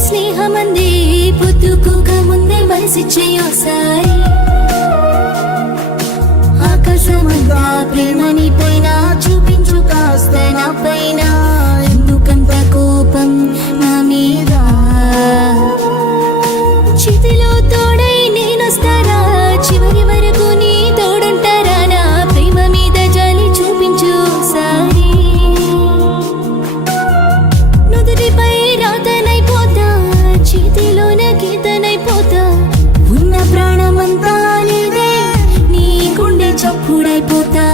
స్నేహమందే పొద్దుకోక ముందే మనసిచ్చేయోసారి ఆకాశమంతా ప్రేమని పైన చూపించు కాస్త నా పైన ఎందుకంత కోపం నా మీద చేతిలో తోడై నేనొస్తారా చివరి వరకు నీ తోడుంటారా నా ప్రేమ మీద జాలి చూపించు సారి నుదుటిపై రాతనైపోతా చేతిలోన గీతనైపోతా ఉన్న ప్రాణమంతా నీదే నీ గుండె చప్పుడైపోతా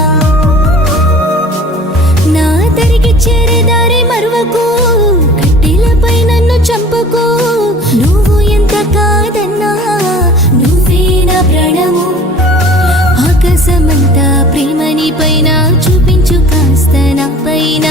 నా తరికి చేరే దారి మరువకు కట్టెలపై నన్ను చంపకు నువ్వు ఎంత కాదన్నా నువ్వే నా ప్రాణము ఆకాశమంతా ప్రేమని పైన చూపించు కాస్త నా పైన